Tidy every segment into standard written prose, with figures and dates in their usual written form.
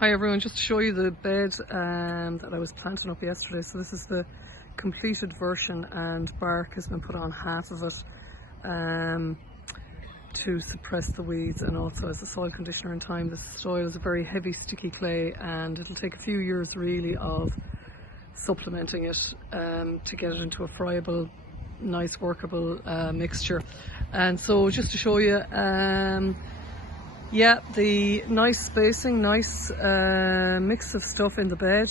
Hi everyone, just to show you the bed that I was planting up yesterday. So this is the completed version, and bark has been put on half of it to suppress the weeds and also as a soil conditioner in time. This soil is a very heavy sticky clay and it'll take a few years really of supplementing it to get it into a friable, nice workable mixture. And so just to show you, yeah, the nice spacing, nice mix of stuff in the bed.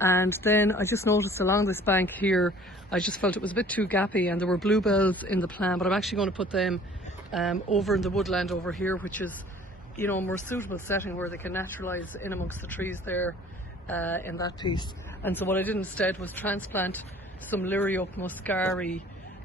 And then I just noticed along this bank here, I just felt it was a bit too gappy and there were bluebells in the plan, but I'm actually going to put them over in the woodland over here, which is, you know, a more suitable setting where they can naturalise in amongst the trees there in that piece. And so what I did instead was transplant some Liriop muscari,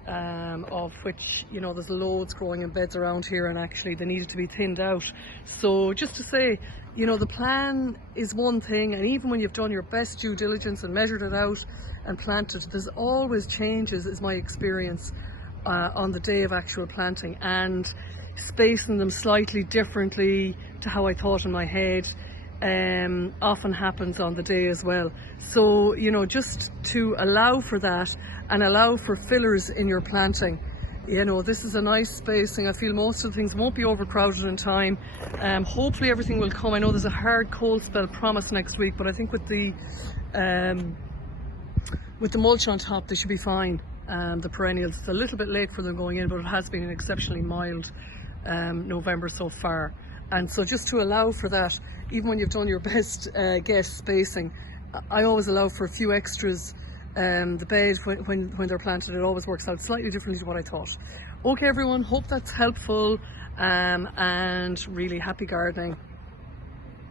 of which, you know, there's loads growing in beds around here, and actually they needed to be thinned out. So just to say, you know, the plan is one thing, and even when you've done your best due diligence and measured it out and planted, there's always changes, is my experience, on the day of actual planting, and spacing them slightly differently to how I thought in my head often happens on the day as well. So, you know, just to allow for that and allow for fillers in your planting. You know, this is a nice spacing. I feel most of the things won't be overcrowded in time. Hopefully everything will come. I know there's a hard cold spell promised next week, but I think with the mulch on top, they should be fine. The perennials, it's a little bit late for them going in, but it has been an exceptionally mild November so far. And so just to allow for that, even when you've done your best guess spacing, I always allow for a few extras. The bed, when they're planted, it always works out slightly differently to what I thought. Okay everyone, hope that's helpful, and really happy gardening.